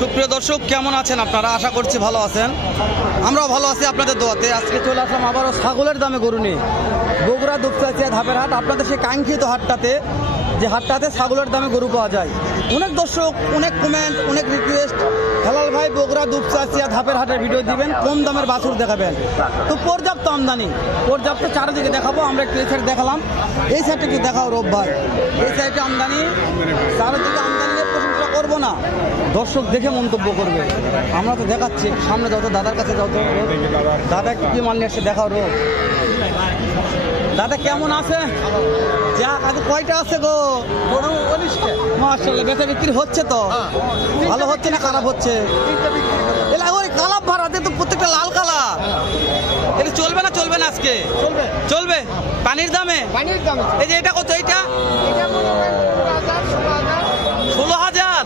সুপ্রিয় দর্শক, কেমন আছেন আপনারা? আশা করছি ভালো আছেন। আমরাও ভালো আছি আপনাদের দোয়াতে। আজকে চলে আসলাম আবারও ছাগলের দামে গরু নিয়ে। বগুড়া দুপচাচিয়া ধাপের হাট, আপনাদের সেই কাঙ্ক্ষিত হাটটাতে, যে হাটটাতে ছাগলের দামে গরু পাওয়া যায়। অনেক দর্শক, অনেক কমেন্ট, অনেক রিকোয়েস্ট, হেলাল ভাই বগুড়া দুপচাচিয়া ধাপের হাটের ভিডিও দিবেন, কম দামের বাছুর দেখাবেন। তো পর্যাপ্ত আমদানি, পর্যাপ্ত চারিদিকে দেখাবো। আমরা একটু এই সাইড দেখালাম, এই সাইডটা একটু দেখাও রব ভাই। এই সাইডে আমদানি, চারিদিকে আমদানি নিয়ে প্রশংসা করবো না, দর্শক দেখে মন্তব্য করবে। আমরা তো দেখাচ্ছি, সামনে যত দাদার কাছে যত, দাদা কি মাল নিয়ে আসছে দেখাও রোগ। দাদা কেমন আছে? যা আজ কয়টা আছে গো? মাশাআল্লাহ, বেচা বিক্রি হচ্ছে তো? ভালো হচ্ছে না খারাপ হচ্ছে? এলা ওই কালাপ ভাড়াতে তো প্রত্যেকটা লাল কালার। এটা চলবে না? চলবে না আজকে? চলবে পানির দামে। এই যে এটা কত? এইটা 16,000।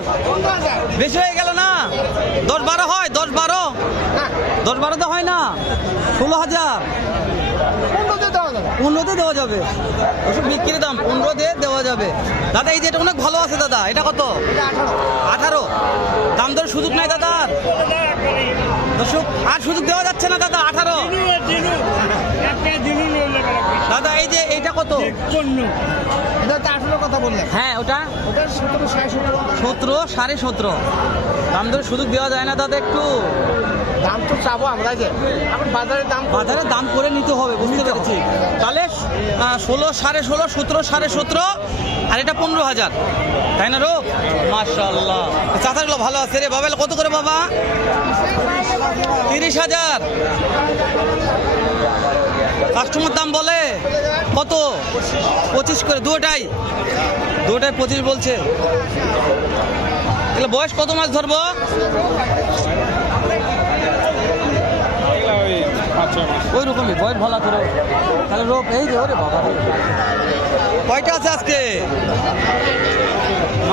বেশি হয়ে গেল না? 10-12 হয়? 10-12 তো হয় না। 16,000 15 দেওয়া যাবে। ওসব বিক্রির দাম 15 দিয়ে দেওয়া যাবে। দাদা এই যে এটা অনেক ভালো আছে দাদা, এটা কত? 18। দাম দর সুযোগ নাই দাদা? দর্শক আর সুযোগ দেওয়া যাচ্ছে না দাদা? 18। দাদা এই যে এইটা কত? 18 কথা বললেন? হ্যাঁ, ওটা 17 17.5। দাম দর সুযোগ দেওয়া যায় না দাদা? একটু দাম তো চাবো আমরা, যে এখন বাজারে দাম করে নিতে হবে, বুঝতে পেরেছি। তাহলে 16, 16.5, 17, 17.5, আর এটা 15,000, তাই না রোগ? মাশাআল্লাহ, চাচাগুলো ভালো আছে রে বাবা। কত করে বাবা? 30,000। কাস্টমার দাম বলে কত? 25 করে। দুটাই 25 বলছে। এগুলো বয়স কত মাস ধরবো? ওই রকমই বয়স ভালো করে। তাহলে রোগ এই যে ওরে বাবা, কয়টা আছে আজকে?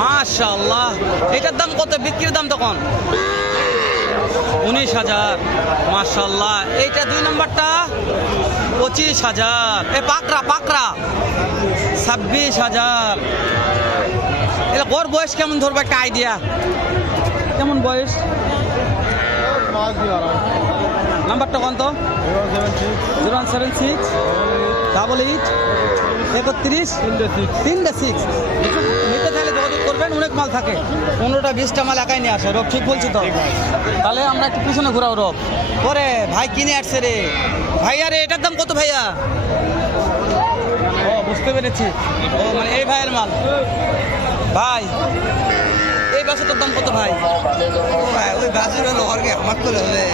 মাশাআল্লাহ। এটার দাম কত? বিক্রির দাম তখন 19,000। মাশাআল্লাহ। এইটা 2 নম্বরটা 25,000। এ পাকড়া 26,000। এটা ওর বয়স কেমন ধরবো একটা আইডিয়া? কেমন বয়স? নাম্বারটা কত? 0176 88 31 3 নিতে চাইলে যোগাযোগ করবেন। অনেক মাল থাকে, 15টা-20টা মাল একাই নিয়ে আসে রব। ঠিক বলছি তো? তাহলে আমরা একটু পিছনে ঘোরাও রব। পরে ভাই কিনে আসছে রে ভাইয়া রে। এটার দাম কত ভাইয়া? ও বুঝতে পেরেছি, ও মানে এই ভাইয়ের মাল। ভাই এই বাছুরটার দাম কত ভাই? ওই বাজার হলো অর্গে আমার করে হবে।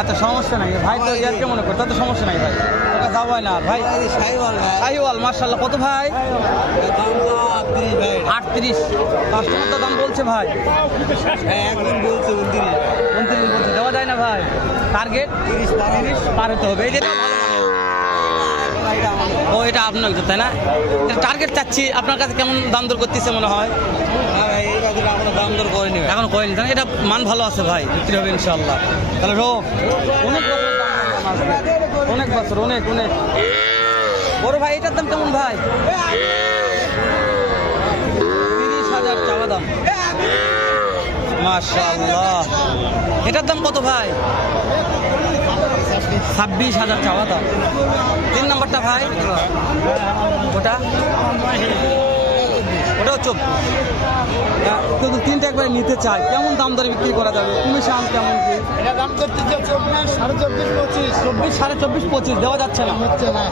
আচ্ছা সমস্যা নাই ভাই, তো ইয়ারকে মনে করতে তো সমস্যা নাই ভাই, ওটা যাওয়াই না ভাই। শাহিওয়াল মাশাআল্লাহ। কত ভাই? 38। কাস্টমার তো দাম বলছে ভাই। একদম বলছে 29 বলছে। দেওয়া যায় না ভাই? টার্গেট 30 পার হতে হবে। এই যে ও এটা আপনার, তাই না? টার্গেট চাচ্ছি আপনার কাছে। কেমন দাম দর করতেছে মনে হয়? দাম দর করেনি এখন করেনি, তাই না? এটা মান ভালো আছে ভাই, বিক্রি হবে ইনশাআল্লাহ। তাহলে রোগ অনেক বছর, অনেক বড় ভাই। এটার দাম কেমন ভাই? 30,000 চাওয়া দাম। মাশাআল্লাহ। এটার দাম কত ভাই? 26,000 চাওয়া দাম। 3 নম্বরটা ভাই? ওটাও 24। কিন্তু 3টা একবারে নিতে চাই, কেমন দাম দরে বিক্রি করা যাবে? কমিশন কেমন কি? এটা দাম করতে 24, 24.5, 24, 25 দেওয়া যাচ্ছে না? হচ্ছে না।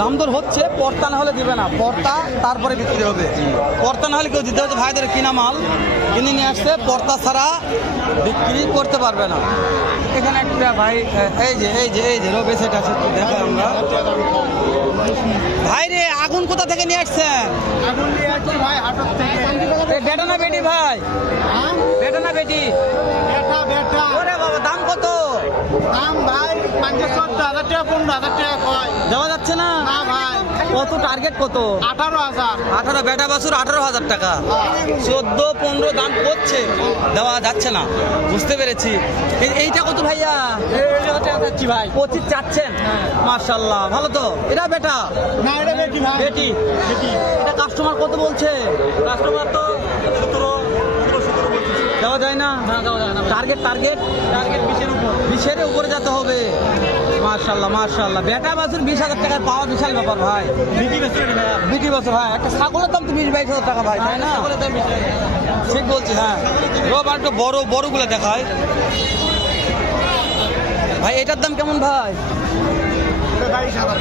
দাম দর হচ্ছে, পর্তা না হলে দিবে না। পর্তা তারপরে বিক্রি হবে। পর্তা না হলে কেউ দিতে হবে। ভাইদের কিনা মাল কিনে নিয়ে আসছে, পর্তা ছাড়া বিক্রি করতে পারবে না। এখানে একটা ভাই, এই যে রবে সেটা আছে, দেখো আমরা। ভাই রে, আগুন কোথা থেকে নিয়ে আসছেন? আগুন নিয়ে আসছি ভাই হাটর থেকে। বেটা না বেটি ভাই? বেটা না বেটি? বেটা। ওরে বাবা, দাম কত? দাম ভাই 14,000 টাকা, 15,000 টাকা কয়। দেওয়া যাচ্ছে না? না ভাই। কত টার্গেট কত? 18,000। 18 বেটা বাছুর 18,000 টাকা। 14-15 দাম করছে, দেওয়া যাচ্ছে না, বুঝতে পেরেছি। এইটা কত ভাইয়া? ভাই 25 চাচ্ছেন? মাশাআল্লাহ, ভালো তো। এটা বেটা না, এটা বেটি ভাই। বেটি। এটা কাস্টমার কত বলছে? কাস্টমার তো 17 দেওয়া যায় না? টার্গেট 20-এর উপরে যেতে হবে। মাশাআল্লাহ মাশাআল্লাহ, বেটা বাছুর 20,000 টাকায় পাওয়া বিশাল ব্যাপার ভাই। বিটি বছর ভাই, একটা ছাগলের দাম তো 20-22,000 টাকা ভাই, তাই না? ঠিক বলছি, হ্যাঁ। রব আর একটু বড়গুলো দেখায় ভাই। এটার দাম কেমন ভাই?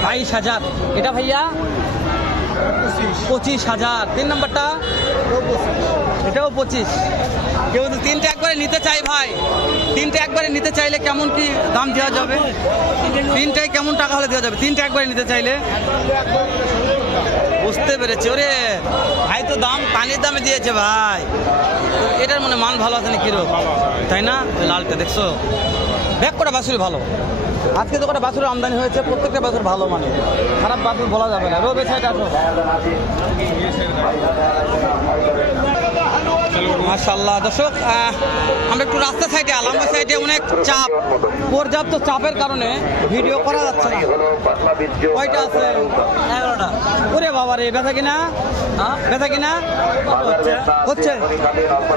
22,000। এটা ভাইয়া 25,000। 3 নম্বরটা এটাও 25। কেউ যদি 3টে একবারে নিতে চাই ভাই, 3টে একবারে নিতে চাইলে কেমন কি দাম দেওয়া যাবে? 3টায় কেমন টাকা হলে দেওয়া যাবে 3টে একবারে নিতে চাইলে? বুঝতে পেরেছি। ওরে ভাই তো দাম পানির দামে দিয়েছে ভাই। এটার মানে মান ভালো আছে না কিরো, তাই না? ওই লালটা দেখছো, ব্যাক করা বাছুর ভালো। আজকে তো কটা বাছুরের আমদানি হয়েছে, প্রত্যেকটা বাছুর ভালো, মানে খারাপ বাছুর বলা যাবে না। রোবে সাইড আসো। মাশাআল্লাহ দর্শক, আমরা একটু রাস্তা সাইডে আলাম। ওই সাইডে অনেক চাপ, পর্যাপ্ত চাপের কারণে ভিডিও করা যাচ্ছে না। কয়টা আছে? 11টা। ওরে বাবা রে, ব্যথা কিনা? ব্যথা কিনা হচ্ছে?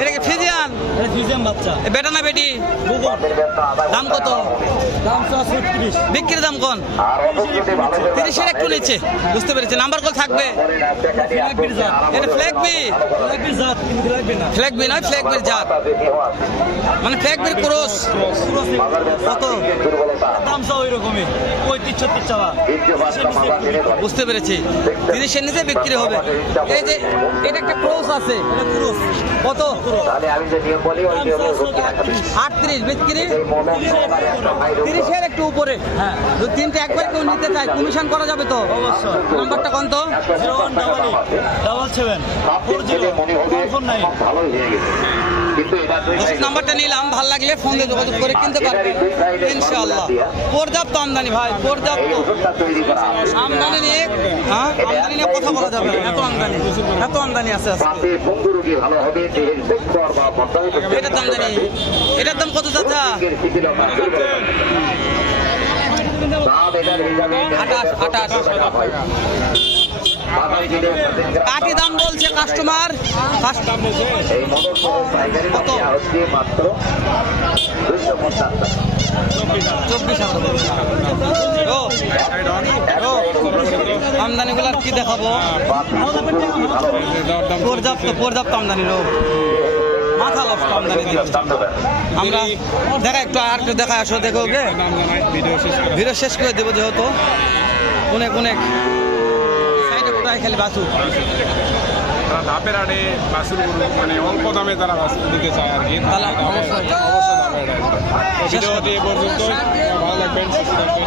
এটা কি ফিজিয়ান? বাচ্চা বেটা না বেটি? দাম কত? দাম 30। বিক্রির দাম কোন? 30-এর একটু নিচে, বুঝতে পেরেছি। নাম্বার কল থাকবে? এটা ফ্ল্যাগবি? ফ্ল্যাগবি নয়, ফ্ল্যাগবির জাত, মানে ফ্ল্যাগবির ক্রস। কত দাম সব ওই রকমই, 35-36 চাওয়া। বুঝতে পেরেছি, 30-এর নিচে বিক্রি হবে। এই যে এটা একটা ক্রস আছে, কত? 38 বিক্রি, 30-এর একটু উপরে। হ্যাঁ, যদি 3টে একবার কেউ নিতে চায় কমিশন করা যাবে তো? অবশ্যই। নাম্বারটা কোন তো? 0188-77-449। নাম্বারটা নিলাম, ভাল লাগলে ফোন দিয়ে যোগাযোগ করে কিনতে পারবে ইনশাআল্লাহ। পর্যাপ্ত আমদানি ভাই, পর্যাপ্ত আমদানি নিয়ে, হ্যাঁ আমদানি নিয়ে কথা বলা যাবে না। এত আমদানি আছে আজকে। এটার দাম জানি, এটার দাম কত চাচা? 28। কাটি দাম বলছে কাস্টমার। কত? 24,000। আমদানিগুলার কি দেখাবো? পর্যাপ্ত আমদানি লোক, মাথা নষ্ট আমদানি দিচ্ছে। আমরা দেখা একটু আর একটু দেখা আসো, দেখো ওকে ভিডিও শেষ করে দেবো, যেহেতু অনেক সাইডে কোথায় খালি বাছুর। ধাপের আড়ে বাছুর মানে অল্প দামে তারা বাছুর দিতে চায় আর কি। তাহলে অবশ্যই ভিডিওটি এ পর্যন্ত, ভালো লাগবেন, সুস্থ থাকবেন।